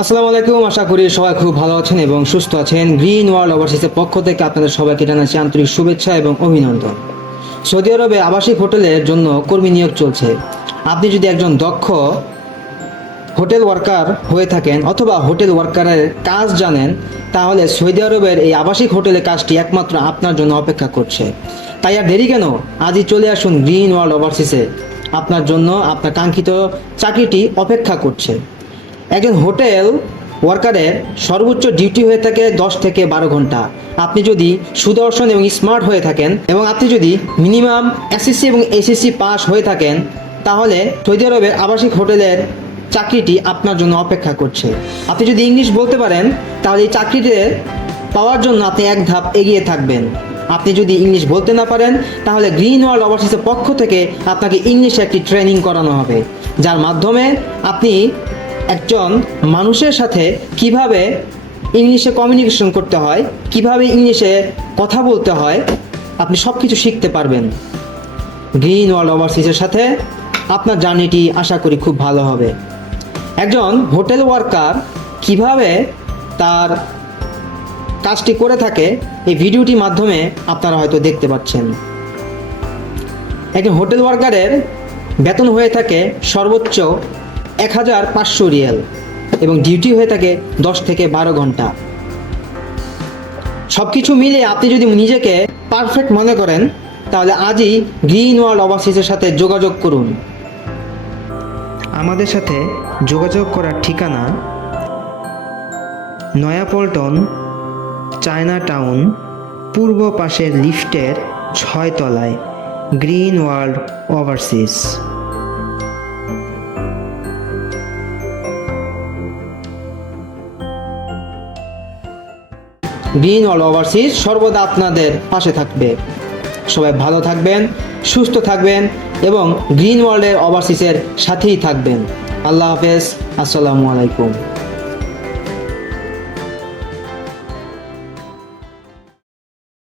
আসসালামু আলাইকুম, আশা করি সবাই খুব ভালো আছেন এবং সুস্থ আছেন। গ্রিন ওয়ার্ল্ড ওভারসিজের পক্ষ থেকে আপনাদের সবাইকে জানাচ্ছি আন্তরিক শুভেচ্ছা এবং অভিনন্দন। সৌদি আরবে আবাসিক হোটেলের জন্য কর্মী নিয়োগ চলছে। আপনি যদি একজন দক্ষ হোটেল ওয়ার্কার হয়ে থাকেন অথবা হোটেল ওয়ার্কারের কাজ জানেন, তাহলে সৌদি আরবের এই আবাসিক হোটেলের কাজটি একমাত্র আপনার জন্য অপেক্ষা করছে। তাই আর দেরি কেন? আজই চলে আসুন গ্রিন ওয়ার্ল্ড ওভারসিসে আপনার জন্য আপনার কাঙ্ক্ষিত চাকরিটি অপেক্ষা করছে। একজন হোটেল ওয়ার্কারের সর্বোচ্চ ডিউটি হয়ে থাকে দশ থেকে বারো ঘণ্টা। আপনি যদি সুদর্শন এবং স্মার্ট হয়ে থাকেন এবং আপনি যদি মিনিমাম এসএসসি এবং এসএসসি পাস হয়ে থাকেন, তাহলে সৌদি আরবের আবাসিক হোটেলের চাকরিটি আপনার জন্য অপেক্ষা করছে। আপনি যদি ইংলিশ বলতে পারেন, তাহলে এই চাকরিতে পাওয়ার জন্য আপনি এক ধাপ এগিয়ে থাকবেন। আপনি যদি ইংলিশ বলতে না পারেন, তাহলে গ্রিন ওয়ার্ল্ড ওভারসিসের পক্ষ থেকে আপনাকে ইংলিশে একটি ট্রেনিং করানো হবে, যার মাধ্যমে আপনি একজন মানুষের সাথে কীভাবে ইংলিশে কমিউনিকেশন করতে হয়, কীভাবে ইংলিশে কথা বলতে হয়, আপনি সব কিছু শিখতে পারবেন। গ্রিন ওয়ার্ল্ড ওভারসিজের সাথে আপনার জার্নিটি আশা করি খুব ভালো হবে। একজন হোটেল ওয়ার্কার কীভাবে তার কাজটি করে থাকে, এই ভিডিওটির মাধ্যমে আপনারা হয়তো দেখতে পাচ্ছেন। একজন হোটেল ওয়ার্কারের বেতন হয়ে থাকে সর্বোচ্চ এক হাজার পাঁচশো রিয়াল এবং ডিউটি হয়ে থাকে দশ থেকে বারো ঘণ্টা। সব কিছু মিলে আপনি যদি নিজেকে পারফেক্ট মনে করেন, তাহলে আজই গ্রিন ওয়ার্ল্ড ওভারসিজের সাথে যোগাযোগ করুন। আমাদের সাথে যোগাযোগ করার ঠিকানা নয়াপল্টন চায়না টাউন পূর্ব পাশের লিফটের ছয় তলায় green world overseas. Green all overseas সর্বদা আপনাদের পাশে থাকবে। সবাই ভালো থাকবেন, সুস্থ থাকবেন এবং গ্রিন ওয়ার্ল্ডের ওভারসিসের সাথেই থাকবেন। আল্লাহ হাফেজ, আসসালামু আলাইকুম।